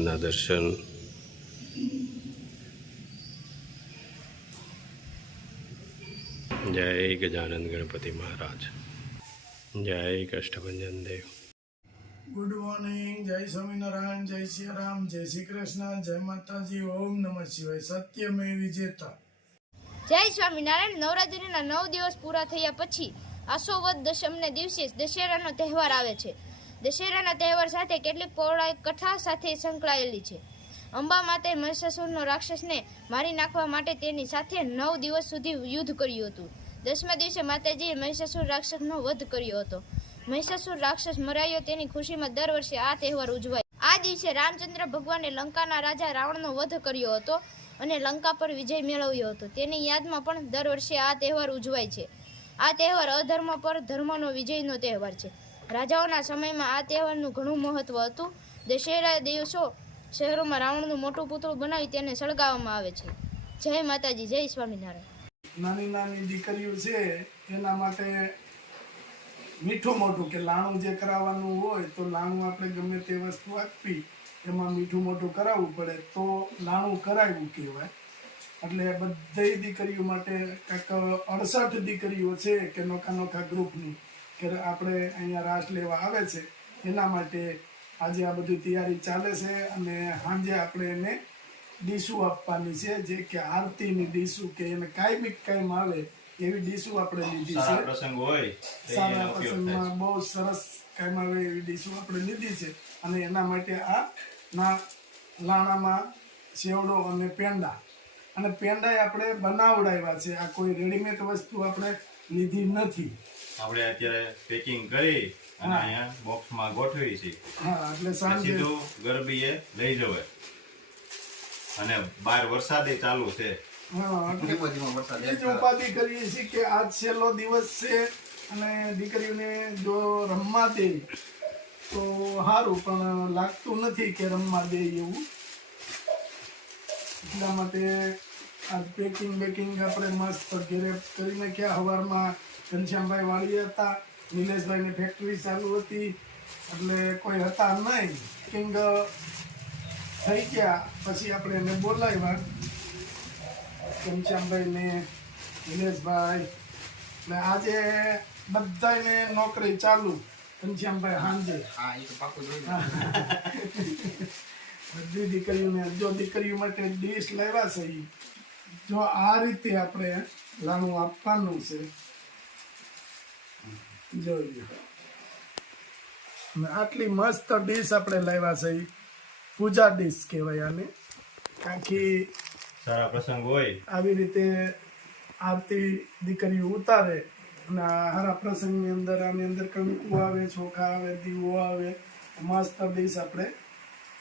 ગણપતિના દર્શન. જય ગજાનંદ ગણપતિ મહારાજ. જય કષ્ટભંજન દેવ. Good morning. જય સ્વામિનારાયણ, જય શ્રી રામ, જય શ્રી કૃષ્ણ, જય માતાજી, ઓમ નમઃ શિવાય. સત્યમેવ વિજેતા. જય સ્વામિનારાયણ. નવરાત્રિના 9 દિવસ પૂરા થયા પછી આસો વદ દશમને દિવસે દશેરાનો તહેવાર આવે છે. દશેરાના તહેવાર સાથે કેટલીક પૌરાણિક કથા સાથે સંકળાયેલી છે. અંબા માતાએ મહિષાસુરનો રાક્ષસને મારી નાખવા માટે તેની સાથે 9 દિવસ સુધી યુદ્ધ કર્યું હતું. 10મા દિવસે માતાજીએ મહિષાસુર રાક્ષસનો વધ કર્યો હતો. મહિષાસુર રાક્ષસ મરાયો તેની ખુશીમાં દર વર્ષે આ તહેવાર ઉજવાય. આ દિવસે રામચંદ્ર ભગવાને લંકાના રાજા રાવણનો વધ કર્યો હતો અને લંકા પર વિજય મેળવ્યો હતો. તેની યાદમાં પણ દર વર્ષે આ તહેવાર ઉજવાય છે. આ તહેવાર અધર્મ પર ધર્મનો વિજયનો તહેવાર છે. રાજાઓના સમયમાં આ તહેવારનું ઘણું મહત્વ હતું. દશેરા દિવસો શહેરોમાં રાવણનું મોટું પૂતળું બનાવી તેને સળગાવવામાં આવે છે. જય માતાજી, જય સ્વામિનારાયણ. નાની નાની દીકરીઓ છે એના માટે મીઠું મોટું કે લાણું જે કરાવવાનું હોય તો લાણું આપણે ગમે તે વસ્તુ આપી એમાં મીઠું મોટું કરાવવું પડે તો લાણું કરાવ્યું કહેવાય. એટલે બધી દીકરીઓ માટે કંઈક 68 દીકરીઓ છે કે નોખા નોખા ગ્રુપની કે આપણે અહીંયા રાસ લેવા આવે છે એના માટે આજે આ બધી તૈયારી ચાલે છે. અને સાંજે આપણે એને ડીશું આપવાની છે, જે કે આરતીની ડીશું કે એને કાંઈ બી કાંઈ આવે એવી ડીશું આપણે લીધી છે. સારા પ્રસંગમાં બહુ સરસ કાંઈ આવે એવી ડીશું આપણે લીધી છે. અને એના માટે આ લાણામાં સેવડો અને પેંડા આપણે બનાવડાવ્યા છે. આ કોઈ રેડીમેડ વસ્તુ આપણે લીધી નથી. આપણે અત્યારે પેકિંગ કરી અને અહીંયા બોક્સમાં ગોઠવી છે. હા, એટલે સાંજે સીધું ગરબીએ લઈ જવાય. અને બહાર વરસાદે ચાલુ છે. ઉપાધિ કરીએ છીએ કે આજ છેલ્લો દિવસ છે અને દીકરીઓને જો રમવા દે તો સારું, પણ લાગતું નથી કે રમવા દે એવું. એટલા માટે આ પેકિંગ આપણે મસ્ત ઘેરે કરી નાખ્યા. સવારમાં ઘનશ્યામભાઈ વાળી હતા, નિલેશભાઈની ફેક્ટરી ચાલુ હતી એટલે કોઈ હતા નહીં. પેકિંગ થઈ ગયા પછી આપણે એને બોલાવ્યા, ઘનશ્યામભાઈને, નિલેશભાઈ. એટલે આજે બધાને નોકરી ચાલુ. ઘનશ્યામભાઈ સાંજે બધી દીકરીઓને જો દીકરીઓ માટે ડીશ લેવા છે જો આ રીતે આપણે લાણું આપવાનું છે. જોઈએ આટલી મસ્ત ડીશ આપણે લાવ્યા છે. પૂજા ડીશ કહેવાય આને. આખી સારા પ્રસંગ હોય આવી રીતે આરતી દીકરીઓ ઉતારે અને હારા પ્રસંગની અંદર આની અંદર કંકુ આવે, ચોખા આવે, દીવો આવે. મસ્ત ડીશ આપણે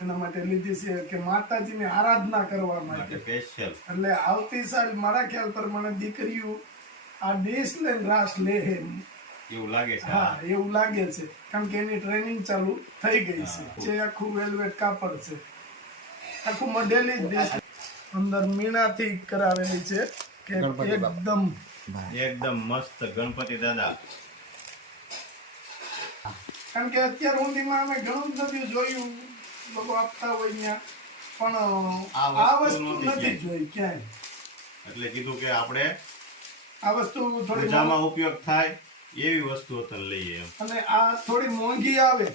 એના માટે લીધી છે કે માતાજીની આરાધના કરવા માટે સ્પેશિયલ. એટલે આવતી સાલ મારા ખ્યાલ પ્રમાણે દીકરીઓ આ ડીશ લઈને રાસ લે એવું લાગે છે. હા, એવું લાગે છે, કારણ કે એની ટ્રેનિંગ ચાલુ થઈ ગઈ છે. જે આખું વેલ્વેટ કાપડ છે, આખું મઢેલી ડીશ અંદર મીણાથી કરાવેલી છે કે એકદમ મસ્ત ગણપતિ દાદા. કારણ કે અત્યાર સુધીમાં અમે ઘણું બધું જોયું, લોકો આપતા હોય અહીંયા, પણ આ વસ્તુ નથી જોઈ ક્યાંય. એટલે કીધું કે આપણે આ વસ્તુ થોડી પૂજામાં ઉપયોગ થાય એવી વસ્તુ લઈએ એમ. અને આ થોડી મોંઘી આવે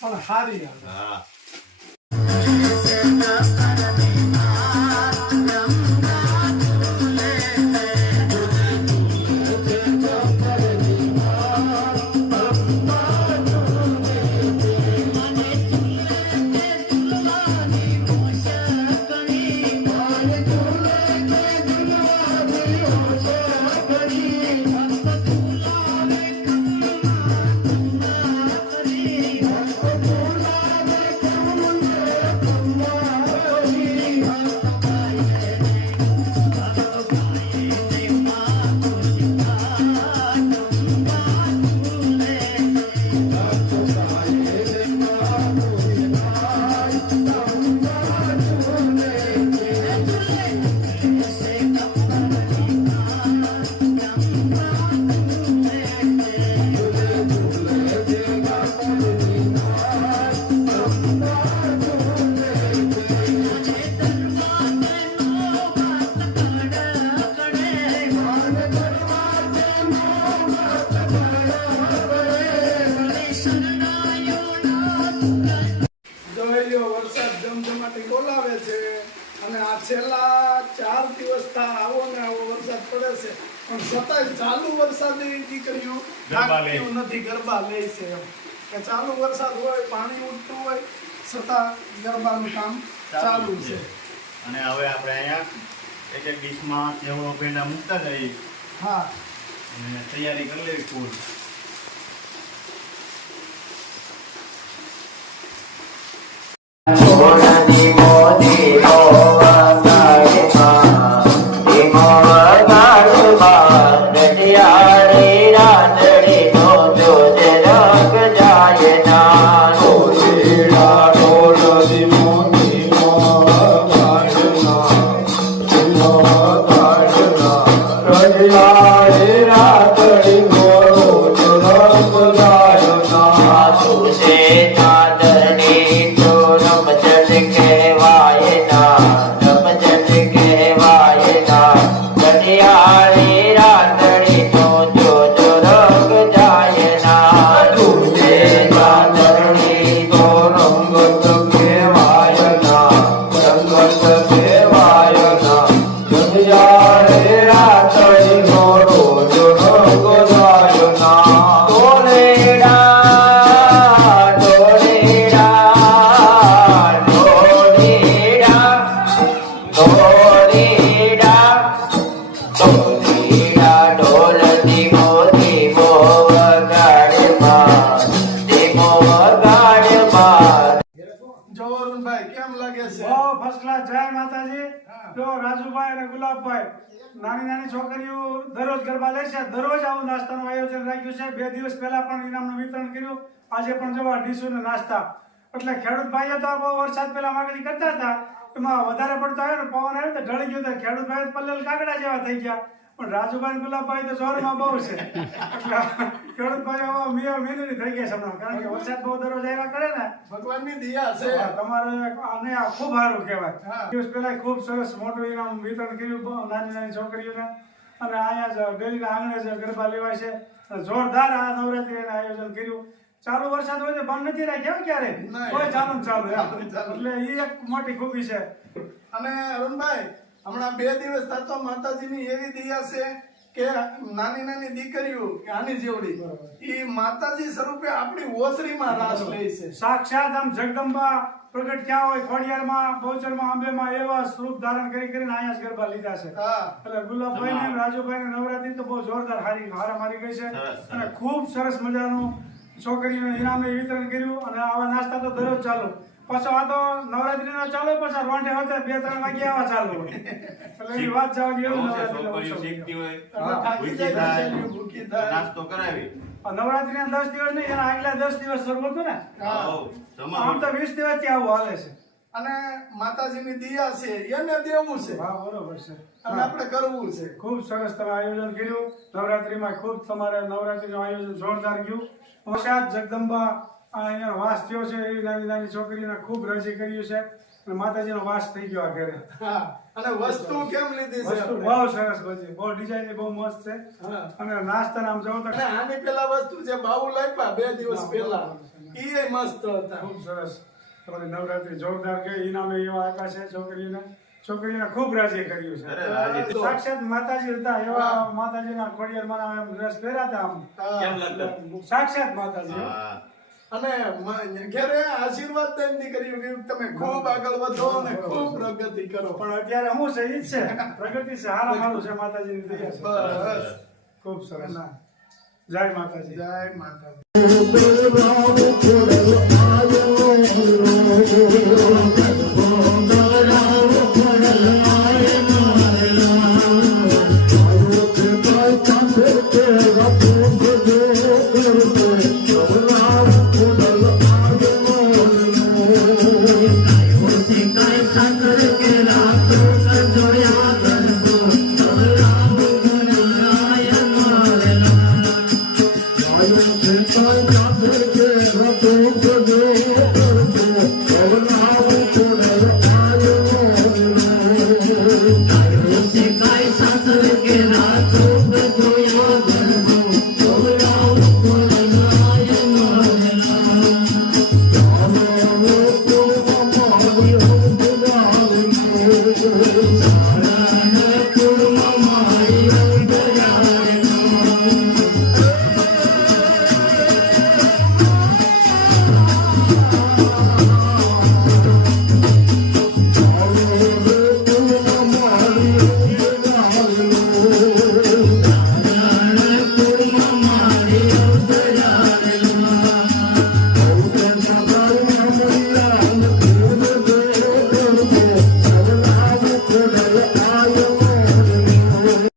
પણ સારી આવે. હા, આવે છે અને આ છેલ્લા 4 દિવસથી આવો ને આવો વરસાદ પડે છે પણ છતાંય ચાલુ વરસાદે દીકરીઓ ગરબા લે. થાકતી નથી, ગરબા લે છે એમ કે ચાલુ વરસાદ હોય, પાણી ઉડતું હોય છતાં ગરબાનું કામ ચાલુ છે. અને હવે આપણે અહીંયા એક એક ડીશમાં ચેવડો પેંડા મૂકતા જઈએ હા અને તૈયારી કરી લેવી ફૂલ. જવાહરભાઈ કેમ લાગે છે? બહુ ફર્સ્ટ ક્લાસ. જય માતાજી. જો રાજુભાઈ અને ગુલાબભાઈ નાની નાની છોકરીઓ દરરોજ ગરબા લે છે. દરરોજ આવું નાસ્તાનું આયોજન રાખ્યું છે. 2 દિવસ પહેલા પણ ઇનામનું વિતરણ કર્યું. આજે પણ જવા ડીશો ને નાસ્તા. એટલે ખેડૂત ભાઈઓ તો બહુ વરસાદ પહેલા માગણી કરતા હતા, એમાં વધારે પડતો આવ્યો ને પવન આવ્યો તો ઢળી ગયો તો ખેડૂત ભાઈ પલ્લેલ કાગડા જેવા થઈ ગયા. પણ રાજુભાઈ ગુલાબભાઈ તો જોરમાં બહુ છે એટલે ખેડૂત ભાઈઓ મિનરી થઈ ગયા છે હમણાં, કારણ કે વરસાદ બહુ દરરોજ આવ્યા કરે ને. ભગવાનની દયા છે. તમારે આને આ ખૂબ સારું કહેવાય. હા. દિવસ પહેલા ખૂબ સરસ મોટું ઇનામ વિતરણ કર્યું નાની નાની છોકરીઓને, અને અહીંયા જ ડેલીના આંગણે જ ગરબા લેવાય છે. અને જોરદાર આ નવરાત્રીનું આયોજન કર્યું. ચાલુ વરસાદ હોય તો બંધ નથી રાખ્યા ક્યારે, નહીં. કોઈ ચાલુ ને ચાલુ એમ. ચાલુ. એટલે એ એક મોટી ખૂબી છે. અને અરુણભાઈ હમણાં 2 દિવસ થતો માતાજીની એવી દયા છે કે નાની નાની દીકરીઓ કે આની જેવડી એ માતાજી સ્વરૂપે આપણી ઓસરીમાં રાસ લે છે. સાક્ષાત આમ જગદંબા પ્રગટ ક્યાં હોય, ખોડિયારમાં, બહુચરમાં, અંબેમાં એવા સ્વરૂપ ધારણ કરીને અહીંયા જ ગરબા લીધા છે. હા એટલે ગુલાબભાઈ ને રાજુભાઈ ને નવરાત્રી તો બહુ જોરદાર હારા મારી ગઈ છે. સરસ. અને ખૂબ સરસ મજાનું છોકરીઓને ઇનામે વિતરણ કર્યું. અને આવા નાસ્તા તો દરરોજ ચાલુ. પાછો આ તો નવરાત્રીનો ચાલુ, પાછા રોંઢે હોતે 2-3 વાગે આવા ચાલુ હોય. એટલે એની વાત જવા દે એવું નવરાત્રીનો છોકરીઓ ઉત્સવ. શીખતી હોય, એટલે થાકી ભૂખી જાય, થાય, બિચારીઓ ભૂખી થાય. નાસ્તો કરાવી. આ નવરાત્રીના 10 દિવસ નહીં, એના આગલા 10 દિવસ શરૂ હતું ને. હા. આવો, જમા આમ તો 20 દિવસથી આવું હાલે છે. અને માતાજીની દયા છે એને દેવું છે હા, બરોબર છે. અને આપણે કરવું છે. ખૂબ સરસ તમે આયોજન કર્યું નવરાત્રીમાં. ખૂબ તમારે નવરાત્રીનું આયોજન જોરદાર ગયું. વરસાદ જગદંબા અહીંયા વાસ થયો છે, એવી નાની નાની છોકરીઓને ખૂબ રાજી કર્યું છે. અને માતાજીનો વાસ થઈ ગયો આ ઘરે. હા અને વસ્તુ કેમ લીધી છે વસ્તુ આપણે? બહુ સરસ બધી, બહુ ડિઝાઇન બહુ મસ્ત છે. હા. અને નાસ્તા નામ જોવો તો અને આની પેલા વસ્તુ જે બાઉલ આપ્યા 2 દિવસ પહેલા ઈ મસ્ત હતા. ખૂબ સરસ. તમારી નવરાત્રી જોરદાર ગઈ. ઇનામે એવા આપ્યા છે છોકરીઓને. છોકરીઓને ખૂબ રાજી કર્યું છે. અરે રાજી. સાક્ષાત માતાજી હતા એવા માતાજીના ખોડિયારમાં આમ ડ્રેસ પહેર્યા હતા આમ. હા. કેમ લાગતા? સાક્ષાત માતાજી. હા. અને ઘરે આશીર્વાદ દઈને દીકરીઓ કે તમે ખૂબ આગળ વધો અને ખૂબ પ્રગતિ કરો. પણ અત્યારે હું છે ઈ જ છે પ્રગતિ છે. હારા મારું છે માતાજીની દયા છે. બસ ખૂબ સરસ. જય માતાજી. જય માતાજી.